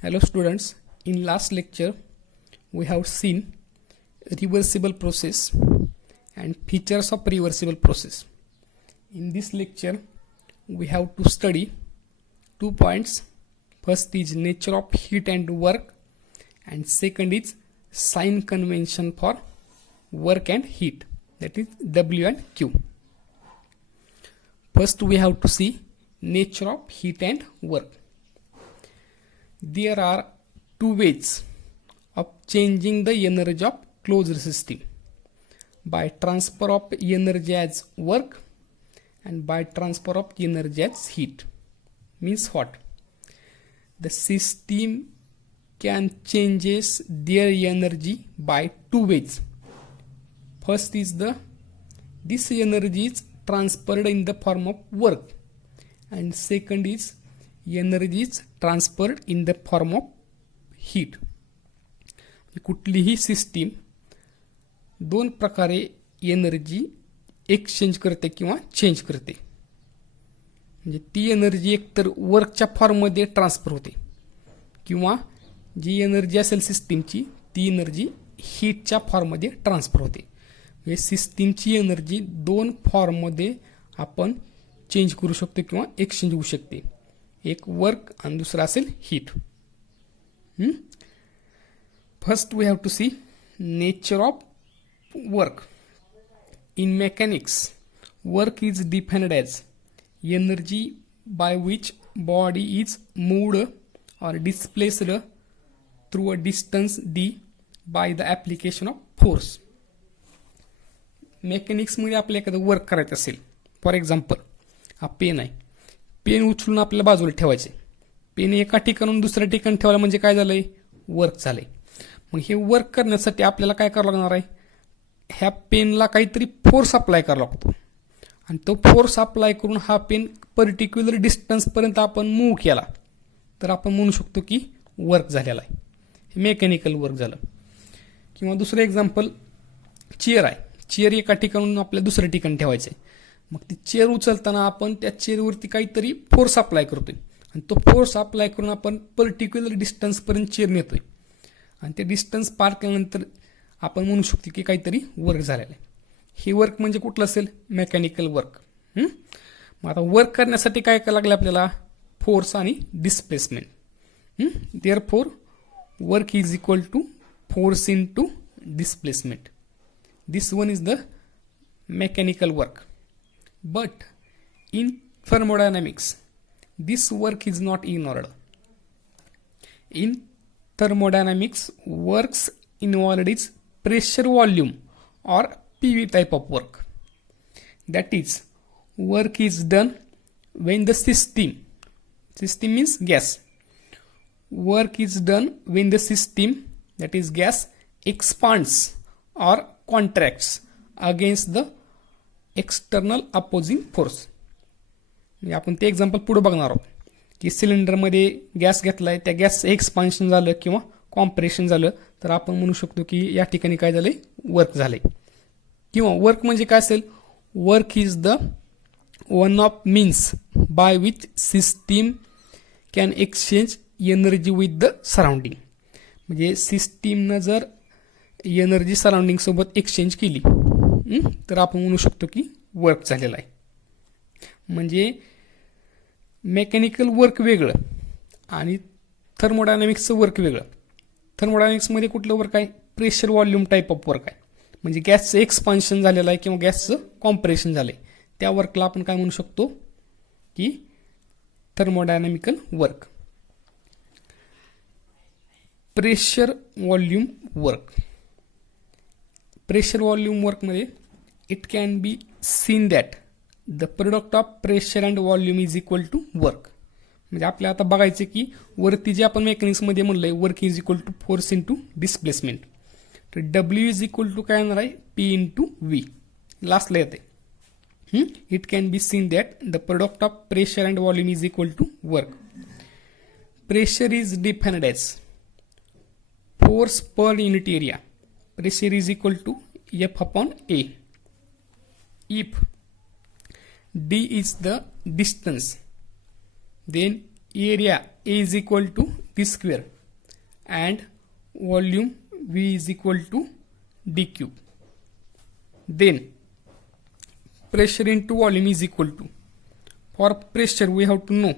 Hello students, in last lecture we have seen reversible process and features of reversible process. In this lecture we have to study 2 points. First is nature of heat and work, and second is sign convention for work and heat, that is W and Q. First we have to see nature of heat and work. There are two ways of changing the energy of closed system: by transfer of energy as work and by transfer of energy as heat. Means what? The system can changes their energy by two ways. First is this energy is transferred in the form of work, and second is energy is transferred in the form of heat. कुठलीही system दोन प्रकारे energy exchange करते किंवा change करते. म्हणजे ती energy एकतर वर्कच्या फॉर्ममध्ये ट्रान्सफर होते किंवा जी एनर्जी असेल सिस्टीमची ती एनर्जी हीटच्या फॉर्ममध्ये ट्रान्सफर होते. म्हणजे सिस्टीमची एनर्जी दोन फॉर्ममध्ये आपण चेंज करू शकतो किंवा एक्सचेंज होऊ शकते. एक वर्क आणि दुसरा असेल heat. First we have to see nature of work. In mechanics work is defined as energy by which body is moved or displaced through a distance d by the application of force. मेकॅनिक्समध्ये आपल्याला एखादं work करायचं असेल, for example हा pen आहे, pen उचलून आपल्याला बाजूला ठेवायचे. पेन एका ठिकाणून दुसऱ्या ठिकाणी ठेवायला म्हणजे काय झालंय? वर्क झालंय. मग हे वर्क करण्यासाठी आपल्याला काय करावं लागणार आहे? ह्या पेनला काहीतरी फोर्स अप्लाय करावा लागतो, आणि तो फोर्स अप्लाय करून हा पेन पर्टिक्युलर डिस्टन्सपर्यंत आपण मूव्ह केला तर आपण म्हणू शकतो की वर्क झालेला आहे. हे मेकॅनिकल वर्क झालं. किंवा दुसरं एक्झाम्पल, चेअर आहे. चेअर एका ठिकाणून आपल्या दुसऱ्या ठिकाणी ठेवायचं आहे. मग ती चेअर उचलताना आपण त्या चेअरवरती काहीतरी फोर्स अप्लाय करतोय, आणि तो फोर्स अप्लाय करून आपण पर्टिक्युलर डिस्टन्सपर्यंत चेअर नेतोय, आणि ते डिस्टन्स पार केल्यानंतर आपण म्हणू शकतो की काहीतरी वर्क झालेलं आहे. हे वर्क म्हणजे कुठलं असेल? Mechanical work. मग आता वर्क करण्यासाठी काय करायला लागलं आपल्याला? फोर्स आणि displacement. Therefore work is equal to force in to displacement. This one is the mechanical work. But in thermodynamics this work is not ignored. In thermodynamics works involved is pressure volume or PV type of work. That is, work is done when the system means gas. Work is done when the system, that is gas, expands or contracts against the external opposing force. म्हणजे आपण ते example पुढे बघणार आहोत की सिलेंडरमध्ये gas घेतलाय, त्या गॅसचं एक्सपान्शन झालं किंवा कॉम्प्रेशन झालं तर आपण म्हणू शकतो की या ठिकाणी काय झालंय? वर्क झालंय. किंवा वर्क म्हणजे काय असेल? Work is the one of means by which system can exchange energy with the surrounding. म्हणजे सिस्टीमनं जर एनर्जी सराउंडिंग सोबत एक्सचेंज केली तर आपण म्हणू शकतो की वर्क झालेला आहे. म्हणजे मेकॅनिकल वर्क वेगळं आणि थर्मोडायनॅमिक्सचं वर्क वेगळं. थर्मोडायनॅमिक्समध्ये कुठलं वर्क आहे? Pressure volume type of work आहे. म्हणजे गॅसचं एक्सपान्शन झालेलं आहे किंवा गॅसचं कॉम्प्रेशन झालं आहे, त्या वर्कला आपण काय म्हणू शकतो की thermodynamical work. Pressure volume work. Pressure volume वर्कमध्ये it can be seen that the product of pressure and volume is equal to work. म्हणजे आपल्याला आता बघायचं की वरती जे आपण मेकॅनिक्समध्ये म्हणलंय work is equal to force in to डिस्प्लेसमेंट, तर डब्ल्यू इज इक्वल टू काय येणार आहे? पी इन टू व्ही. लास्टला येते. It can be seen that the product of pressure and volume is equal to work. Pressure is defined as force per unit area. Pressure is equal to F upon A. If D is the distance, then area A is equal to T square and volume V is equal to D cube. Then pressure into volume is equal to, for pressure we have to know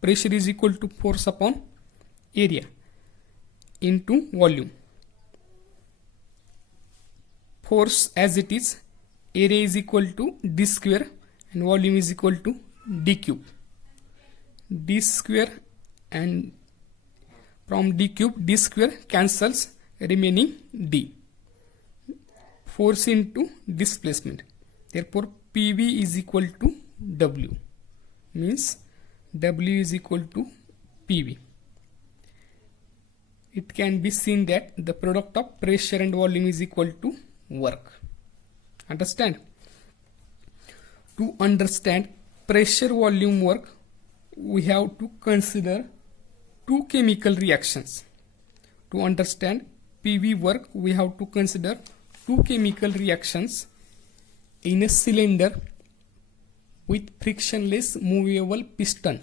pressure is equal to force upon area into volume. Force as it is, area is equal to D square and volume is equal to D cube. D square and from D cube, D square cancels, remaining D. Force into displacement. Therefore, PV is equal to W. Means W is equal to PV. It can be seen that the product of pressure and volume is equal to work. Understand? To understand pressure volume work, we have to consider two chemical reactions. To understand PV work, we have to consider two chemical reactions in a cylinder with frictionless movable piston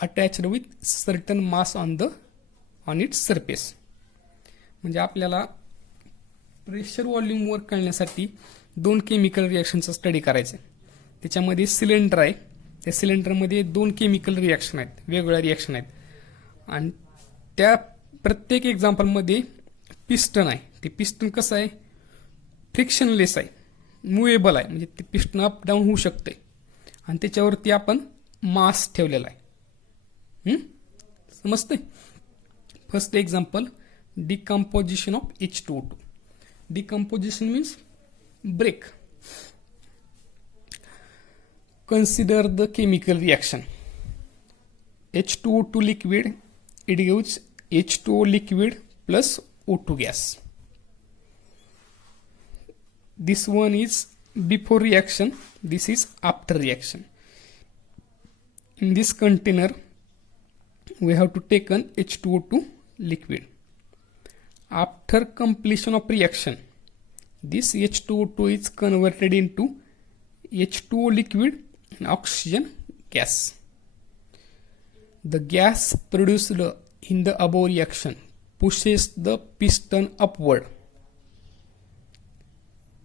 attached with certain mass on its surface. म्हणजे आपल्याला pressure volume work करण्यासाठी दोन chemical रिॲक्शनचा study करायचा आहे. त्याच्यामध्ये cylinder आहे, त्या सिलेंडरमध्ये दोन केमिकल रिॲक्शन आहेत, वेगवेगळ्या रिॲक्शन आहेत आणि त्या प्रत्येक एक्झाम्पलमध्ये पिस्टन आहे. ते पिस्टन कसं आहे, फ्रिक्शनलेस आहे, मुवेबल आहे, म्हणजे ते पिस्टन अप डाऊन होऊ शकते आणि त्याच्यावरती आपण मास ठेवलेला आहे. समजते? First example, decomposition of H2O2. Decomposition means break. Consider the chemical reaction. H2O2 liquid, it gives H2O liquid plus O2 gas. This one is before reaction, this is after reaction. In this container, we have to take an H2O2 liquid. After completion of reaction, this H2O2 is converted into H2O liquid and oxygen gas. The gas produced in the above reaction pushes the piston upward.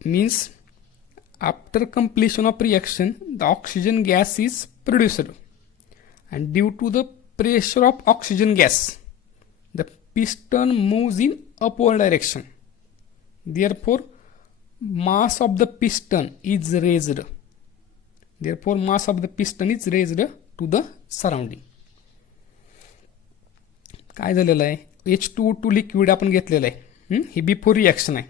Means after completion of reaction, the oxygen gas is produced, and due to the pressure of oxygen gas, the piston moves in upward direction. Therefore, mass of the piston is raised. Therefore, mass of the piston is raised to the surrounding. काय झालेलं आहे, H2O2 liquid आपण घेतलेलं आहे, हे before reaction आहे.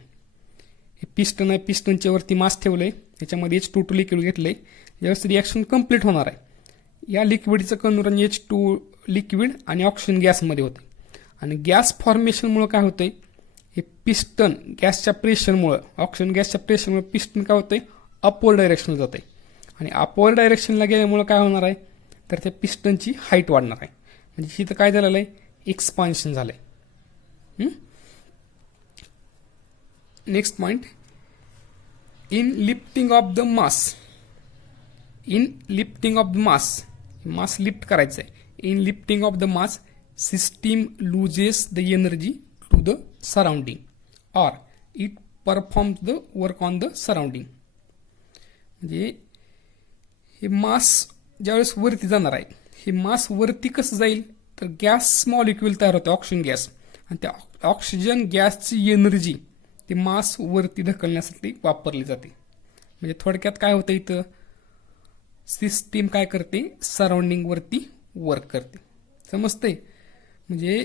हे piston आहे, पिस्टनच्या वरती मास ठेवलंय, त्याच्यामध्ये H2O2 लिक्विड घेतलंय. ज्यावेळेस रिॲक्शन कंप्लीट होणार आहे, या लिक्विडचं कन्वर्जन H2 लिक्विड आणि ऑक्सिजन गॅसमध्ये होते आणि गॅस फॉर्मेशनमुळे काय होतंय, हे पिस्टन गॅसच्या प्रेशरमुळे, ऑक्सिजन गॅसच्या प्रेशरमुळे पिस्टन काय होतंय, अपवर्ड डायरेक्शनला जाते आणि अपवर्ड डायरेक्शनला गेल्यामुळे काय होणार आहे, तर त्या पिस्टनची हाईट वाढणार आहे. म्हणजे इथं काय झालेलं आहे, एक्सपान्शन झालंय. Next point, in lifting of the mass, in lifting of the mass lift करायचं आहे. In lifting of the mass, system loses the energy to the surrounding or it performs the work on the surrounding. म्हणजे हे मास ज्यावेळेस वरती जाणार आहे, हे मास वरती कसं जाईल, तर गॅस मॉलिक्यूल तयार होते, ऑक्सिजन गॅस, आणि त्या ऑक्सिजन गॅसची एनर्जी ते मास वरती ढकलण्यासाठी वापरली जाते. म्हणजे थोडक्यात काय होतं, इथं सिस्टीम काय करते, सराउंडिंग वरती वर्क करते. समजते? म्हणजे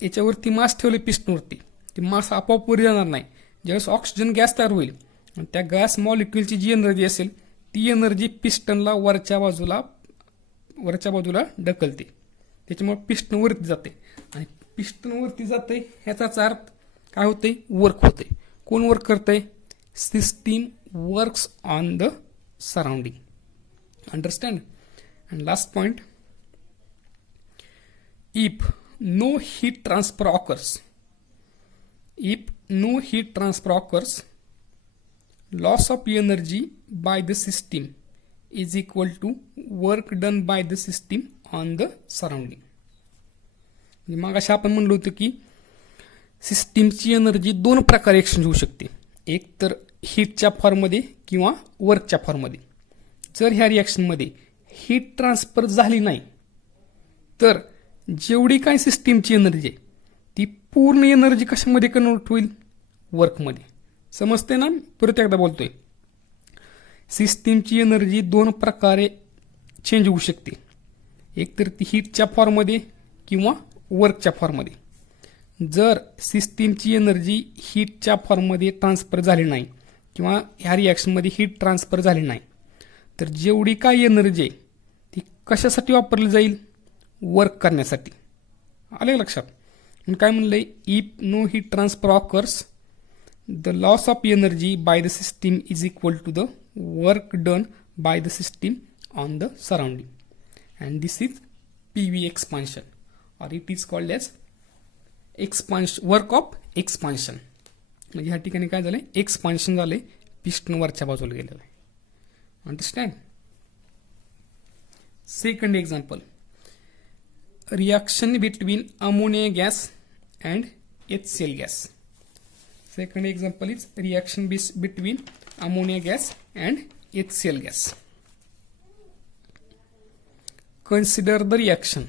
याच्यावरती मास ठेवले पिस्टनवरती, ते मास आपोआप वर जाणार नाही. ज्यावेळेस ऑक्सिजन गॅस तयार होईल आणि त्या गॅस मॉलिक्युलची जी एनर्जी असेल, ती एनर्जी पिस्टनला वरच्या बाजूला ढकलते. त्याच्यामुळे पिस्टन वरती जाते आणि पिस्टन वरती जाते, ह्याचाच अर्थ काय होते, वर्क होते. कोण वर्क करते, system works on the surrounding. Understand? And last point, if no heat transfer occurs, loss of energy by the system is equal to work done by the system on the surrounding. मग अशा आपण म्हणलो होतं की सिस्टीमची energy दोन प्रकारे exchange होऊ शकते, एक तर हीटच्या फॉर्ममध्ये किंवा वर्कच्या फॉर्ममध्ये. जर ह्या रिॲक्शनमध्ये हीट ट्रान्सफर झाली नाही तर जेवढी काय सिस्टीमची एनर्जी आहे ती पूर्ण एनर्जी कशामध्ये कन्वर्ट होईल, वर्कमध्ये. समजते ना, परत एकदा बोलतोय. सिस्टीमची एनर्जी दोन प्रकारे चेंज होऊ शकते, एक तर ती हीटच्या फॉर्ममध्ये किंवा वर्कच्या फॉर्ममध्ये. जर सिस्टीमची एनर्जी हीटच्या फॉर्ममध्ये ट्रान्सफर झाली नाही किंवा ह्या रिॲक्शनमध्ये हीट ट्रान्सफर झाली नाही तर जेवढी काय एनर्जी आहे ती कशासाठी वापरली जाईल, वर्क करण्यासाठी. आले लक्षात. मग काय म्हणलंय, if no heat transfer occurs the loss of energy by the system is equal to the work done by the system on the surrounding, and this is PV expansion or it is called as expansion, work of expansion. म्हणजे ह्या ठिकाणी काय झालंय, expansion झालंय, piston वरच्या बाजूला गेलेलं आहे. Understand. Second example, reaction between ammonia gas and HCl gas. Second example is reaction between ammonia gas and HCl gas. Consider the reaction.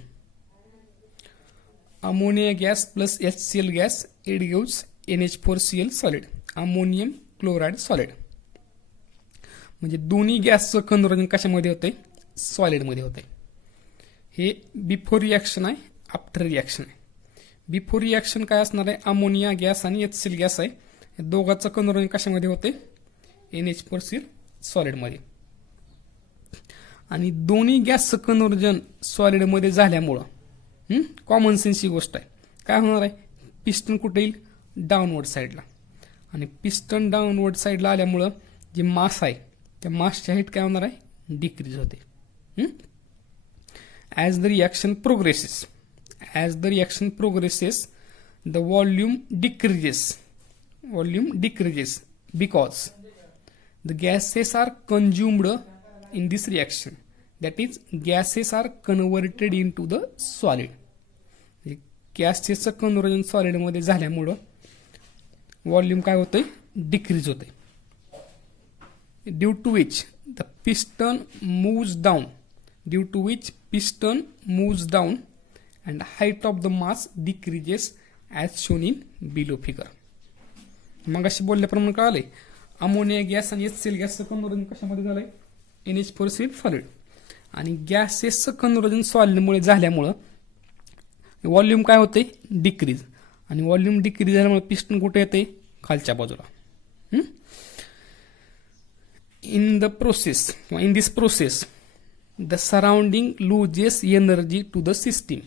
Ammonia gas plus HCl gas, it gives NH4Cl solid, ammonium chloride solid. म्हणजे दोन्ही गॅसचं conversion कशामध्ये होतंय, सॉलिडमध्ये होतंय. हे before reaction आहे, after reaction आहे. Before reaction काय असणार आहे, अमोनिया गॅस आणि HCl गॅस आहे. या दोघांचं कन्वर्जन कशामध्ये होते, NH4Cl सॉलिडमध्ये. आणि दोन्ही गॅसचं कन्वर्जन सॉलिडमध्ये झाल्यामुळं कॉमन सेन्सची गोष्ट आहे, काय होणार आहे, पिस्टन कुठे येईल, डाऊनवर्ड साईडला. आणि पिस्टन डाऊनवर्ड साईडला आल्यामुळं जे मास आहे त्या मासच्या हाईट काय होणार आहे, डिक्रीज होते. As the reaction progresses, as the reaction progresses the volume decreases because the gases are consumed in this reaction, that is gases are converted into the solid. गॅसेसचं कन्वर्जन सॉलिडमध्ये झाल्यामुळं व्हॉल्यूम काय होतंय, decrease होते. Due to which the piston moves down and height of the mass decreases as shown in below figure. मग अशी बोलल्याप्रमाणे कळाले, ammonia gas आणि HCl गॅसचं कन्वर्जन कशामध्ये झालंय, NH4Cl सॉलिड. आणि गॅसेसचं कन्वर्जन सॉलिडमुळे झाल्यामुळं व्हॉल्यूम काय होते, डिक्रीज. आणि व्हॉल्यूम डिक्रीज झाल्यामुळे पिस्टन कुठे येते, खालच्या बाजूला. In this process the surrounding loses energy to the system.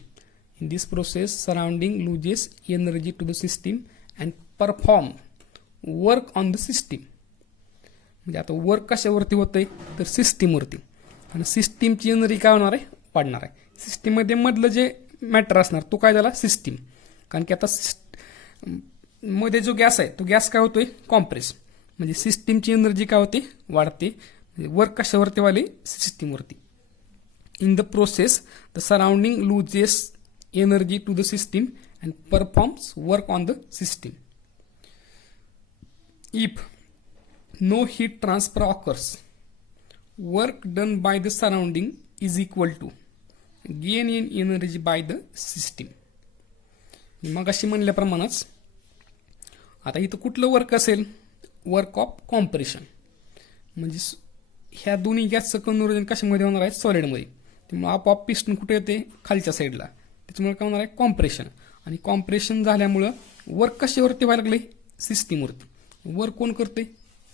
In this process, surrounding loses energy to the system and perform work on the system. म्हणजे आता वर्क कशावरती होतंय, तर सिस्टीमवरती. आणि सिस्टीमची एनर्जी काय होणार आहे, वाढणार आहे. सिस्टीममध्ये मधलं जे मॅटर असणार तो काय झाला, सिस्टीम. कारण की आता मध्ये जो गॅस आहे तो गॅस काय होतोय, कॉम्प्रेस. म्हणजे सिस्टीमची एनर्जी काय होते, वाढते. म्हणजे वर्क कशावरती वाले, सिस्टीमवरती. In the process, the surrounding loses energy to the system and performs work on the system. If no heat transfer occurs, work done by the surrounding is equal to gain in energy by the system. मग अशी म्हणल्याप्रमाणेच आता इथं कुठलं work असेल, work of compression. म्हणजे ह्या दोन्ही गॅसचं कन्वर्जन कशामध्ये होणार आहे, सॉलिडमध्ये. त्यामुळे आपोआप पिस्टन कुठे येते, खालच्या साईडला. त्याच्यामुळे काय होणार आहे, कॉम्प्रेशन. आणि कॉम्प्रेशन झाल्यामुळं वर्क कशावरती व्हायला लागले, सिस्टीमवरती. वर्क कोण करते,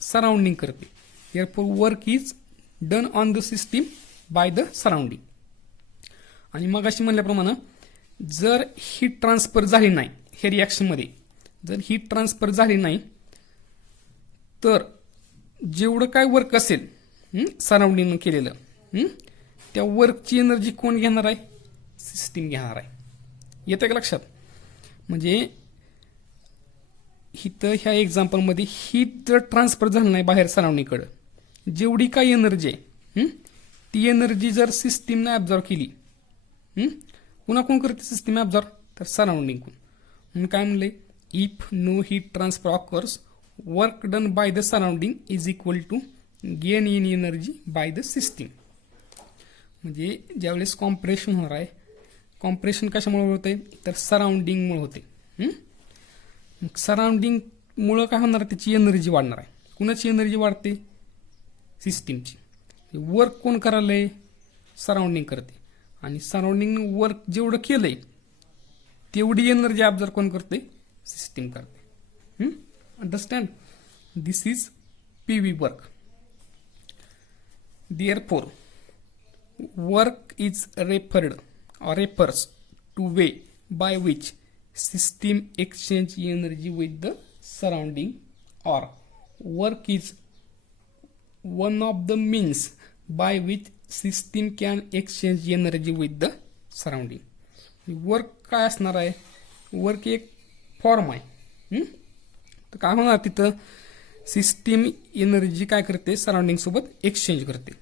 सराउंडिंग करते. Therefore work is done on the system bye the surrounding. आणि मग अशी म्हणल्याप्रमाणे जर हीट ट्रान्सफर झाली नाही हे रिॲक्शनमध्ये, जर हीट ट्रान्सफर झाली नाही तर जेवढं काय वर्क असेल सराउंडिंग केलेलं, त्या वर्कची एनर्जी कोण घेणार आहे, सिस्टीम घेणार आहे. येतं का लक्षात. म्हणजे इथं ह्या एक्झाम्पलमध्ये हीट जर ट्रान्सफर झालं नाही बाहेर सराउंडिंगकडं, जेवढी काही एनर्जी आहे ती एनर्जी जर सिस्टीमने ॲब्झॉर्व केली, पुन्हा कोण करते, सिस्टीम ॲब्झॉर्व, तर सराउंडिंगकडून. म्हणून काय म्हणले, if no heat transfer occurs work done by the surrounding is equal to gain in energy by the system. म्हणजे ज्यावेळेस कॉम्प्रेशन होणार आहे, कॉम्प्रेशन कशामुळे होते तर सराउंडिंगमुळे होते. सराउंडिंगमुळं काय होणार, त्याची एनर्जी वाढणार आहे. कुणाची एनर्जी वाढते, सिस्टीमची. वर्क कोण करायलंय, सराउंडिंग करते. आणि सराउंडिंग वर्क जेवढं केलंय तेवढी एनर्जी ऑब्झर्व कोण करते, सिस्टीम करते. Understand, this is PV work. Therefore, work is referred or refers to way by which system exchange energy with the surrounding, or work is one of the means by which system can exchange energy with the surrounding. Work काय असणार आहे, work एक form आहे. तर काय होणार, तिथं system energy काय करते, सराउंडिंग सोबत एक्सचेंज करते.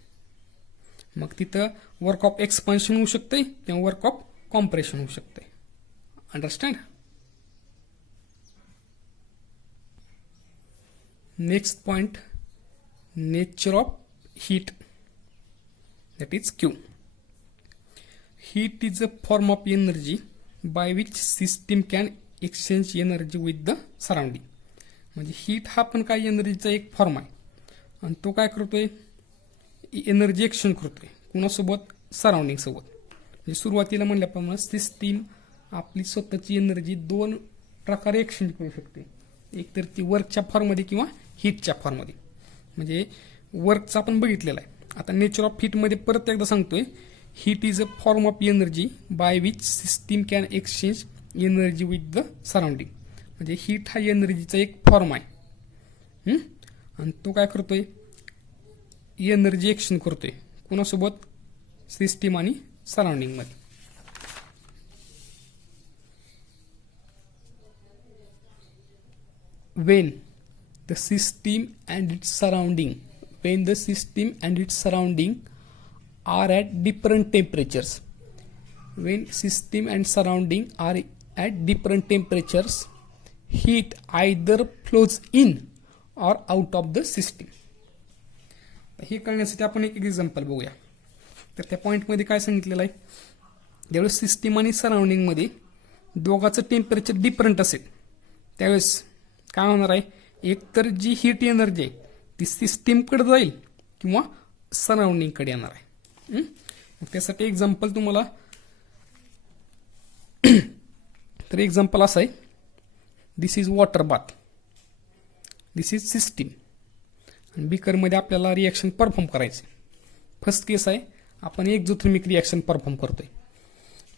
मग तिथं वर्क ऑफ एक्सपान्शन होऊ शकते किंवा वर्क ऑफ कॉम्प्रेशन होऊ शकते. Understand. Next point, nature of heat, that is Q. Heat is a form of energy by which system can exchange energy with the surrounding. म्हणजे heat हा पण काही एनर्जीचा एक फॉर्म आहे आणि तो काय करतोय, एनर्जी एक्सचेंज करतोय. कुणासोबत, सराउंडिंग सोबत. म्हणजे सुरुवातीला म्हणल्याप्रमाणे सिस्टीम आपली स्वतःची एनर्जी दोन प्रकारे एक्सचेंज करू शकते. एक तर ती वर्कच्या फॉर्ममध्ये किंवा हीटच्या फॉर्ममध्ये. म्हणजे वर्कचा आपण बघितलेला आहे. आता नेचर ऑफ हीटमध्ये परत एकदा सांगतोय, heat is a form of energy by which system can exchange energy with the surrounding. म्हणजे हीट हा एनर्जीचा एक फॉर्म आहे आणि तो काय करतोय, एनर्जी एक्सचेंज करतोय. कोणासोबत, सिस्टीम आणि सराउंडिंगमध्ये. When the system and its surrounding when the system and its surrounding are at different temperatures. When system and surrounding are at different temperatures, heat either flows in or out of the system. हे करण्यासाठी आपण एक example बघूया. तर त्या पॉईंटमध्ये काय सांगितलेलं आहे, ज्यावेळेस सिस्टीम आणि सराउंडिंगमध्ये दोघांचं टेम्परेचर डिफरंट असेल त्यावेळेस काय होणार आहे, एक तर जी हीट एनर्जी आहे ती सिस्टीमकडे जाईल किंवा सराउंडिंगकडे येणार आहे. त्यासाठी एक्झाम्पल तुम्हाला, तर एक्झाम्पल असं आहे, this is water bath, this is system आणि बीकरमध्ये आपल्याला रिॲक्शन परफॉर्म करायचे. फर्स्ट केस आहे, आपण एक्झोथर्मिक रिॲक्शन परफॉर्म करतोय.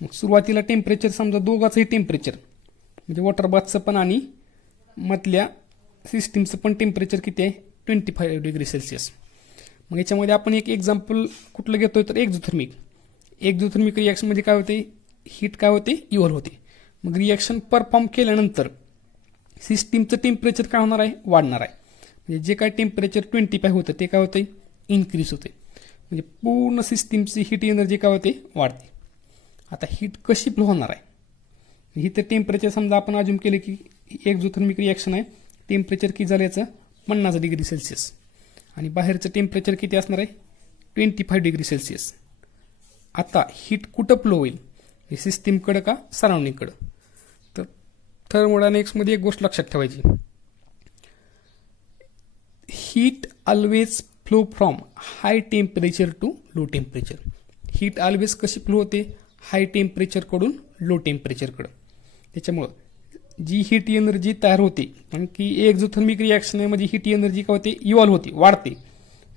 मग सुरुवातीला टेम्परेचर समजा दोघांचंही टेम्परेचर म्हणजे वॉटर बाथचं पण आणि मधल्या सिस्टीमचं पण टेम्परेचर किती आहे, 25 डिग्री सेल्सिअस. मग याच्यामध्ये आपण एक एक्झाम्पल कुठलं घेतोय तर एक्झोथर्मिक. एक्झोथर्मिक रिॲक्शनमध्ये काय होते, हीट काय होते, इव्हल होते. मग रिॲक्शन परफॉर्म केल्यानंतर सिस्टीमचं टेम्परेचर काय होणार आहे, वाढणार आहे. म्हणजे जे काय टेम्परेचर 25 होतं ते काय होते, इन्क्रीज होते. म्हणजे पूर्ण सिस्टीमची हीट एनर्जी काय होते, वाढते. आता हीट कशी फ्लो होणार आहे, ही तर टेम्परेचर समजा आपण अज्युम केले की एक्झोथर्मिक रिॲक्शन आहे, टेम्परेचर किती झालं याचं 50 डिग्री सेल्सिअस आणि बाहेरचं टेम्परेचर किती असणार आहे, 25 डिग्री सेल्सिअस. आता हीट कुठं फ्लो होईल, सिस्टीमकडं का सराउंडिंगकडं. तर थर्मोडायनॅमिक्समध्ये एक गोष्ट लक्षात ठेवायची, heat always flow from high temperature to low temperature. Heat always कशी फ्लो होते, हाय टेम्परेचरकडून लो टेम्परेचरकडं. त्याच्यामुळं जी हीट एनर्जी तयार होते, कारण की एक्झोथर्मिक रिॲक्शन आहे म्हणजे हीट एनर्जी काय होते, इव्हॉल्व होते, वाढते.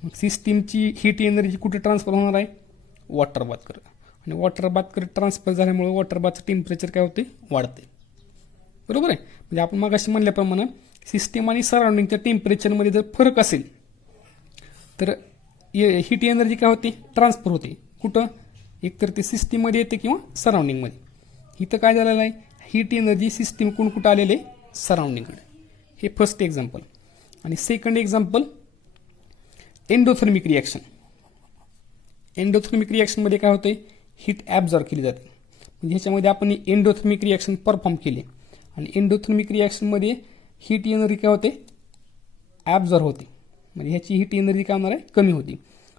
मग सिस्टीमची हीट एनर्जी कुठे ट्रान्सफर होणार आहे, वॉटर बाथकडे. आणि वॉटर बाथकडे ट्रान्सफर झाल्यामुळे वॉटर बाथचं टेम्परेचर काय होते, वाढते. बरोबर आहे. म्हणजे आपण मगाशी म्हणल्याप्रमाणे सिस्टीम आणि सराउंडिंगच्या टेम्परेचरमध्ये जर फरक असेल तर हीट एनर्जी काय होते, ट्रान्सफर होते. कुठं, एकतर ते सिस्टीममध्ये येते किंवा सराउंडिंगमध्ये. इथं काय झालेलं आहे, हीट एनर्जी सिस्टीम कुठं आलेले, सराउंडिंगकडे. हे फर्स्ट एक्झाम्पल. आणि second example, endothermic reaction. Endothermic रिॲक्शनमध्ये काय होते, हीट ॲब्झॉर्ब केली जाते. म्हणजे ह्याच्यामध्ये आपण एंडोथर्मिक रिॲक्शन परफॉर्म केली आणि एंडोथर्मिक रिॲक्शनमध्ये हीट एनर्जी काय होते ॲब्झॉर्ब होते, म्हणजे ह्याची हीट एनर्जी काय होणार आहे कमी होती.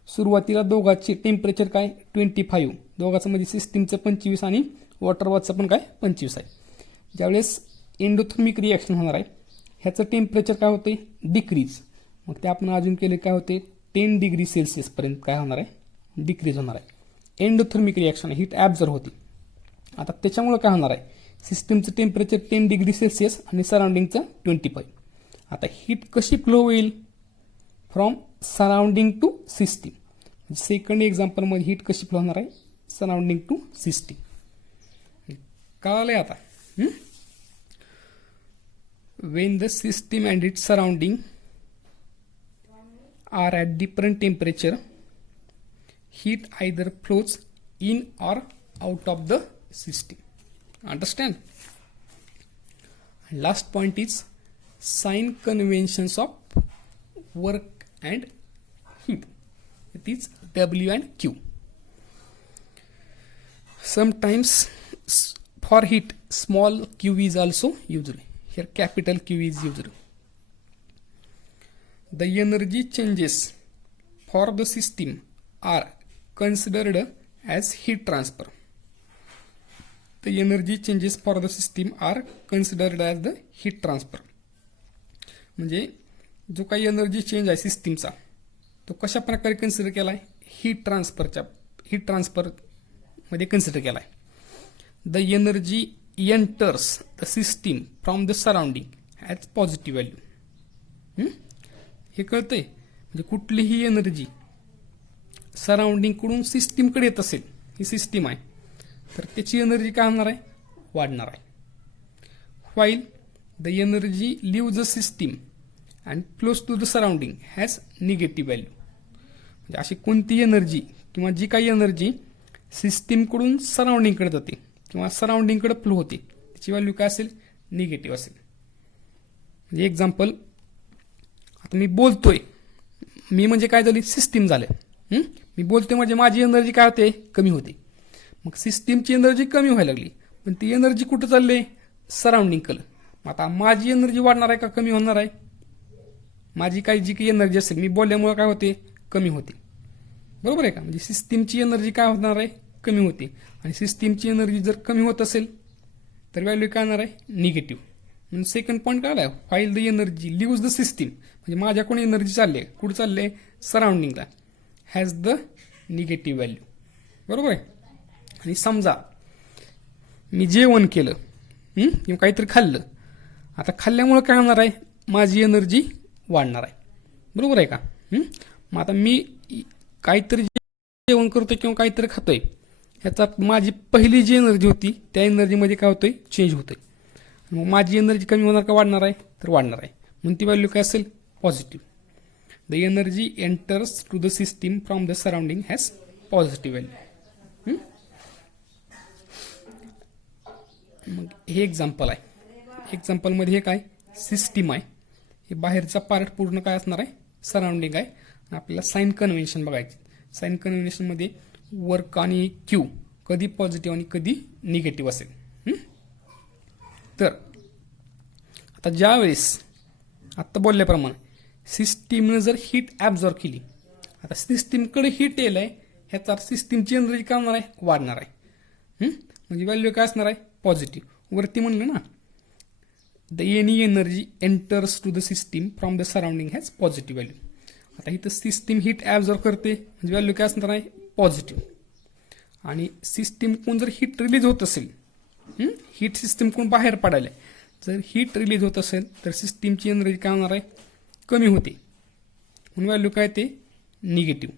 सुरुवातीला दोघांची टेम्परेचर काय 25, दोघांचं म्हणजे सिस्टीमचं 25 आणि वॉटर बाथचं पण काय 25 आहे. ज्यावेळेस एंडोथर्मिक रिॲक्शन होणार आहे ह्याचं टेम्परेचर काय होते डिक्रीज, मग ते आपण अजून केले काय होते 10 डिग्री सेल्सिअसपर्यंत काय होणार आहे डिक्रीज होणार आहे. एंडोथर्मिक रिॲक्शन हीट ॲब्झॉर्ब होती. आता त्याच्यामुळे काय होणार आहे सिस्टीमचं टेम्परेचर 10 डिग्री सेल्सिअस आणि सराउंडिंगचं 25. आता हीट कशी फ्लो होईल from surrounding to system. Second एक्झाम्पलमध्ये हीट कशी फ्लो होणार आहे सराउंडिंग टू सिस्टीम. कळालंय आता. When the system and its surrounding are at different temperature heat either flows in or out of the system. Understand? And last point is sign conventions of work and heat. It is W and Q. Sometimes for heat small q is also used. Here capital Q is used. The energy changes for the system are considered as heat transfer. The energy changes for the system are considered as the heat transfer. म्हणजे जो काही energy change आहे सिस्टीमचा तो कशा प्रकारे consider केला आहे हीट ट्रान्सफर मध्ये कन्सिडर केला आहे. The energy enters the system from the surrounding as positive value. हे कळतंय म्हणजे कुठलीही एनर्जी सराउंडिंगकडून सिस्टीमकडे येत असेल ही सिस्टीम आहे तर त्याची एनर्जी काय होणार आहे वाढणार आहे. While the energy leave the system and flows to the surrounding has negative value. म्हणजे अशी कोणती एनर्जी किंवा जी काही एनर्जी सिस्टीमकडून सराउंडिंगकडे जाते किंवा सराउंडिंगकडे फ्लो होते त्याची व्हॅल्यू काय असेल निगेटिव्ह असेल. म्हणजे एक्झाम्पल आता मी बोलतोय मी म्हणजे काय झाली सिस्टीम झाले मी बोलते म्हणजे माझी एनर्जी काय होते कमी होते. मग सिस्टीमची एनर्जी कमी व्हायला लागली पण ती एनर्जी कुठं चालली सराउंडिंगकडे. मग आता माझी एनर्जी वाढणार आहे का कमी होणार आहे माझी काही जी काही एनर्जी असेल मी बोलल्यामुळे काय होते कमी होते. बरोबर आहे का म्हणजे सिस्टीमची एनर्जी काय होणार आहे कमी होते आणि सिस्टीमची एनर्जी जर कमी होत असेल तर व्हॅल्यू काय होणार आहे निगेटिव्ह. म्हणजे सेकंड पॉईंट काय आला while the energy leaves the system म्हणजे माझ्याकडून एनर्जी चालली आहे कुठं चालली आहे सराउंडिंगला हॅज द निगेटिव्ह व्हॅल्यू. बरोबर आहे. आणि समजा मी जेवण केलं किंवा काहीतरी खाल्लं आता खाल्ल्यामुळं काय होणार आहे माझी एनर्जी वाढणार आहे. बरोबर आहे का. मग आता मी काहीतरी जेवण करतोय किंवा काहीतरी खातोय ह्याचा माझी पहिली जी एनर्जी होती त्या एनर्जीमध्ये काय होतंय चेंज होतंय. मग माझी एनर्जी कमी होणार का वाढणार आहे तर वाढणार आहे म्हणून ती व्हॅल्यू काय असेल positive. The energy enters to the system from the surrounding has positive value. मग हे एक्झाम्पल आहे. एक्झाम्पलमध्ये हे काय सिस्टीम आहे हे बाहेरचा पार्ट पूर्ण काय असणार आहे सराउंडिंग आहे. आपल्याला साइन कन्व्हेन्शन बघायचे. साइन कन्व्हेन्शनमध्ये वर्क आणि क्यू कधी पॉझिटिव्ह आणि कधी निगेटिव्ह असेल. तर आता ज्यावेळेस आत्ता बोलल्याप्रमाणे सिस्टीमनं जर हीट ॲब्झॉर्ब केली आता सिस्टीमकडे हीट येईल आहे ह्याचा सिस्टीमची एनर्जी काय होणार आहे वाढणार आहे. म्हणजे व्हॅल्यू काय असणार आहे पॉझिटिव्ह. वरती म्हणलं ना the any energy enters to the system from the surrounding has positive value. आता इथं सिस्टीम हीट ॲब्झॉर्ब करते म्हणजे व्हॅल्यू काय असणार आहे पॉझिटिव्ह. आणि सिस्टीमकडून जर हीट रिलीज होत असेल हीट सिस्टीमकडून बाहेर पडायला जर हीट रिलीज होत असेल तर सिस्टीमची एनर्जी काय होणार आहे कमी होते म्हणून व्हॅल्यू काय ते निगेटिव्ह.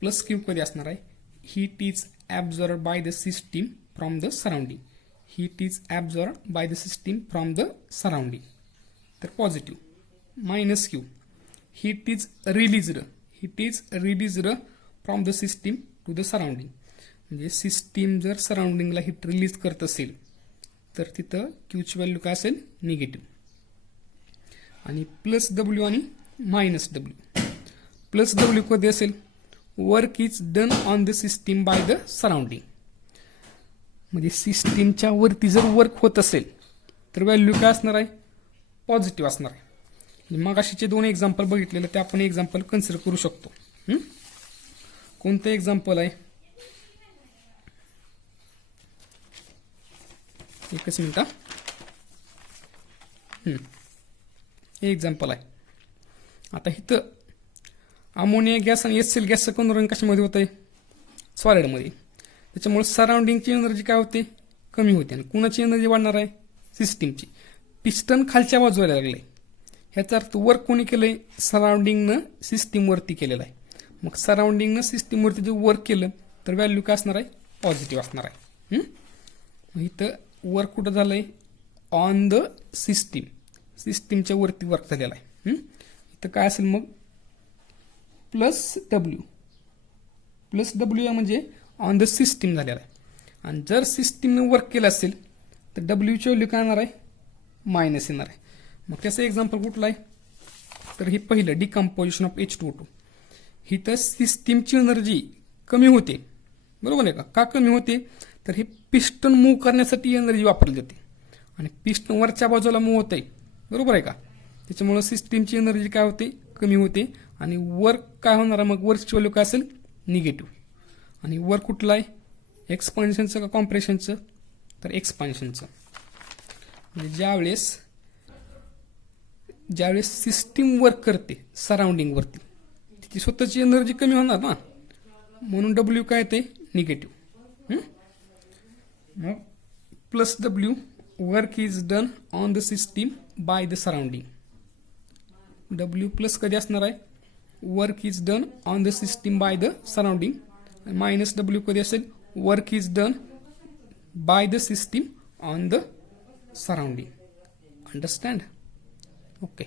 प्लस क्यू कधी असणार आहे heat is absorb by the system from the surrounding. Heat is absorb by the system from the surrounding तर positive. Minus Q heat is released from the system to the surrounding. म्हणजे system जर सराउंडिंगला heat release करत असेल तर तिथं क्यूची value काय असेल निगेटिव्ह. आणि प्लस डब्ल्यू आणि मायनस डब्ल्यू. प्लस डब्ल्यू कधी असेल work is done on the system bye the surrounding. म्हणजे सिस्टीमच्या वरती जर वर्क होत असेल तर व्हॅल्यू काय असणार आहे, पॉझिटिव्ह असणार आहे. म्हणजे मगाशीचे 2 एक्झाम्पल बघितलेले ते आपण एक्झाम्पल कन्सिडर करू शकतो. कोणतं एक्झाम्पल आहे, एकच मिनिट. हे एक्झाम्पल आहे. आता इथं अमोनिया गॅस आणि HCl गॅसचं कन्व्हर्जन कशामध्ये होत आहे, सॉलिडमध्ये. त्याच्यामुळे सराउंडिंगची एनर्जी काय होते, कमी होते. आणि कुणाची एनर्जी वाढणार आहे, सिस्टीमची. पिस्टन खालच्या बाजूला लागलंय, ह्याचा अर्थ वर्क कोणी केलंय, सराउंडिंगनं सिस्टीमवरती केलेलं आहे. मग सराउंडिंगनं सिस्टीमवरती जर वर्क केलं तर व्हॅल्यू काय असणार आहे, पॉझिटिव्ह असणार आहे. इथं वर्क कुठं झालंय, ऑन द सिस्टीम, सिस्टीमच्या वरती वर्क झालेला आहे. इथं काय असेल मग, प्लस डब्ल्यू या म्हणजे ऑन द सिस्टीम झालेला आहे. आणि जर सिस्टीमने वर्क केलं असेल तर डब्ल्यूची व्हॅल्यू काय येणार आहे, मायनस येणार आहे. मग त्याचं एक्झाम्पल कुठलं आहे, तर हे पहिलं डिकम्पोजिशन ऑफ H2O2. ही तर सिस्टीमची एनर्जी कमी होते, बरोबर आहे का. का कमी होते, तर हे पिस्टन मूव्ह करण्यासाठी एनर्जी वापरली जाते आणि पिस्टन वरच्या बाजूला मूव्ह होते, बरोबर आहे का. त्याच्यामुळे सिस्टीमची एनर्जी काय होते, कमी होते. आणि वर्क काय होणार आहे, मग वर्कची व्हॅल्यू काय असेल, निगेटिव्ह. आणि वर्क कुठलं आहे, एक्सपान्शनचं का कॉम्प्रेशनचं, तर एक्सपान्शनचं. म्हणजे ज्यावेळेस सिस्टीम वर्क करते सराउंडिंगवरती तिची स्वतःची एनर्जी कमी होणार ना, म्हणून डब्ल्यू काय येते, निगेटिव्ह. मग plus W, work is done on the system bye the surrounding. W plus कधी असणार आहे, work is done on the system bye the surrounding. Minus W कधी असेल, work is done by the system on the surrounding. Understand, okay.